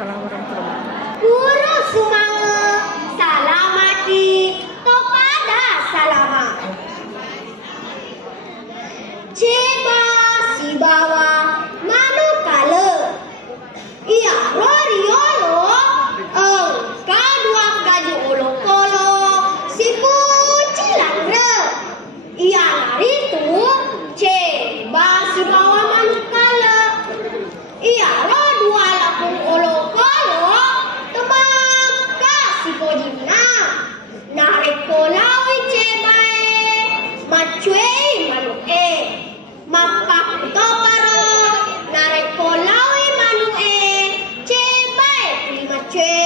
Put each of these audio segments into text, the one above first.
Waalaikumsalam warahmatullahi wabarakatuh. Guru Sumange salamati kepada salama. Ceba si bawa manukale. Ia roriolo kadua kaju olo kolo si kucilandre. Ia lari tu ceba si bawa manukale. Ia dua lapung olo kolo temaka si pojina. Narik kolawi cebae macuei manuke. Mapak tokaro narik kolawi manuke cebae lima cue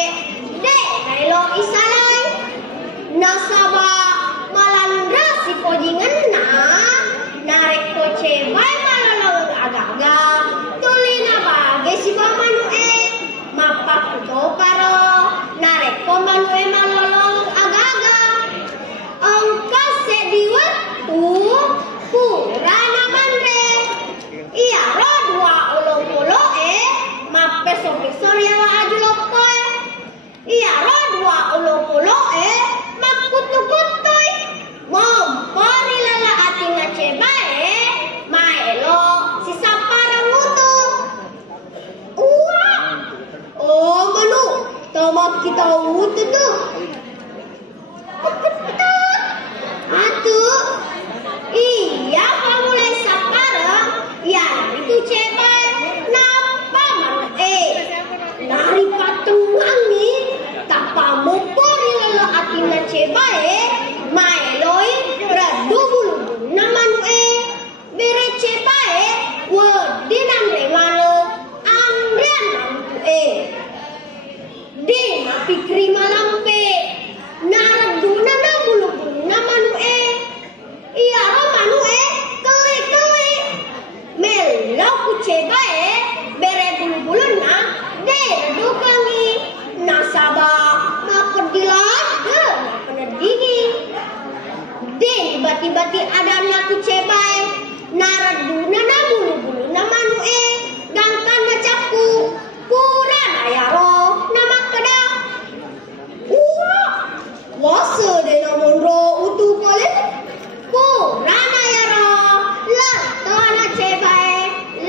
de nailo isalai nasaba malandra si pojingan na narik ko cebae malalong agaga tulina bage si ba manuke mapak tokaro narik ko manuke malalong agaga angka sediwat kurana mandre iya ro dua ulong ulo mape sopisor ya ajulokoe iya ro dua ulong ulo makutu-kutui mompori lala ati ngacebae maelo sisa parang utu oh manu tomak kita utu tuh atu iya pamulai saparang ya itu cebai napa man nari patungangi tapa mupori lalo atina cebai maeloi radu bulu namanu bere cebai wadinan rengalo amrian mantu dina pikri malampe naradu nana bulu namanu iya romanu koi melok cebae bere bulu na de dukangi nasaba mapedilan penedigi de bati-bati ada naku cebae naradu nana bulu namanu gangkan macapku kurang ayaro nama kada wase de namondro utu kole kurana yaro la tona cebae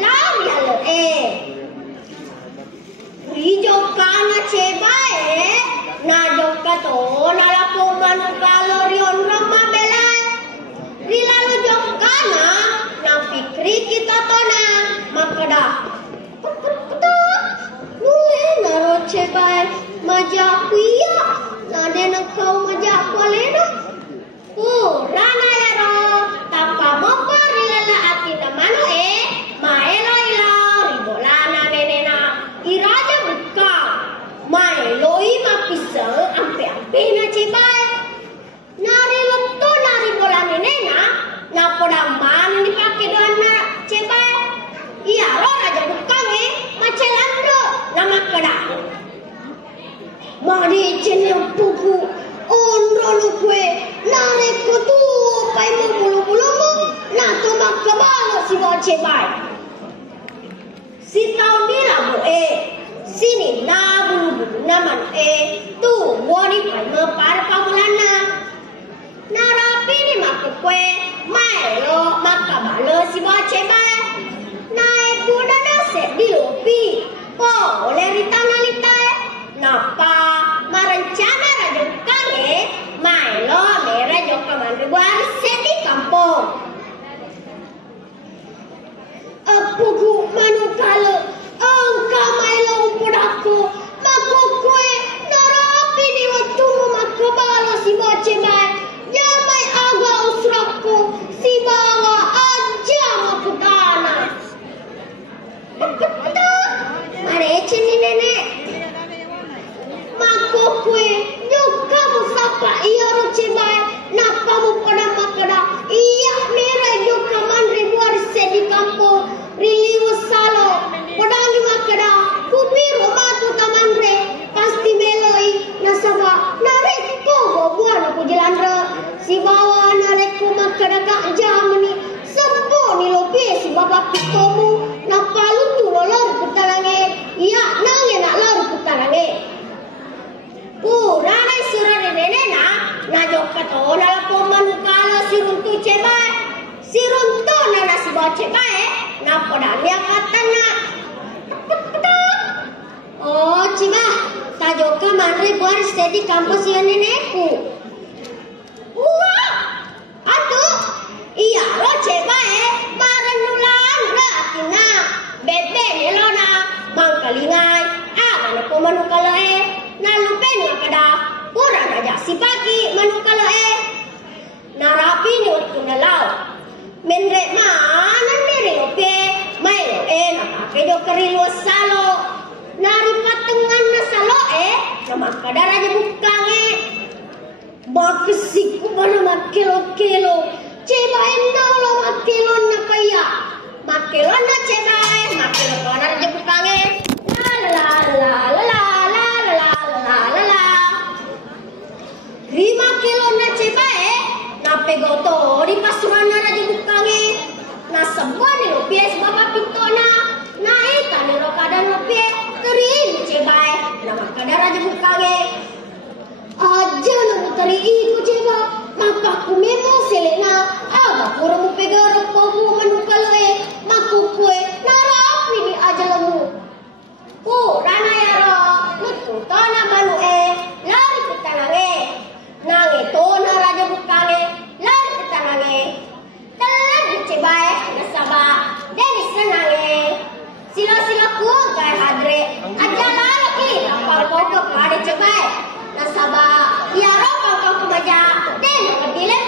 lau yalo rijokana cebae na jokato na lapo manu kalorion rama bela rilalu jokana na fikri kita tona makada naro cebae majakuia nade nakau majakualena kurana yaro tapa mopori lala atina manu maelo ilo ribolana nenena iraja buka maelo mapisa ampe na cebai nari letto nari bolana nenena na podaman dipake dana cebai iya lo raja buka macelando nama kada mari cenang pupu onrolo kue nare kutu pai bulu-bulu na tomak kebalo si boce bai si tau dira bu sini na bulu-bulu naman tu woni pai mepar pamulana narapi ni maku kue maelo makabalo si boce bai naik kuda nase di lopi ko oleh ritana litae napa marencana rajuk kage maelo mere jokaman ribuan sedi kampung apugu manukale angka maelo upudaku makukue narapi ni waktu makabalo si boce bai jamai aga usraku si bawa aja makudana napa dia katana. Oh, ciba, tajoka manre baris jadi kampus ya nenekku. Wah, atuh, iya lo ciba bareng nulan ratina, bebe nelona, mangkalingai, agak ko manukalae, nalupen kada, kurang aja si pagi manukalae, narapi ni waktu nalau, menre mana nere oke, mailo nakake jo kerilu salo. Nari patengan na salo nama kadar aja bukange bakesiku mana makelo-kelo ceba endau lo makelon na kaya makelon na ceba makelo kadar aja bukange la la la la la la la la la la lima kilo na ceba na pegoto di pasuran na aja bukange na sebuah ni rupiah bapak pitona na ikan ni rokada rupiah teri cebai nama kadar aja bukange aja nama teri itu ceba maka aku memang selena aga kurang pegar kamu manukale maku kue narapi ni aja lemu rana ya ro nutu tona manu lari kita nange tona raja bukange lari kita telah dicebai nasaba dari senange sila-sila ku kaya hadre aja lagi kau ke kade cebai nasaba ya ro kau kumaja den kedilen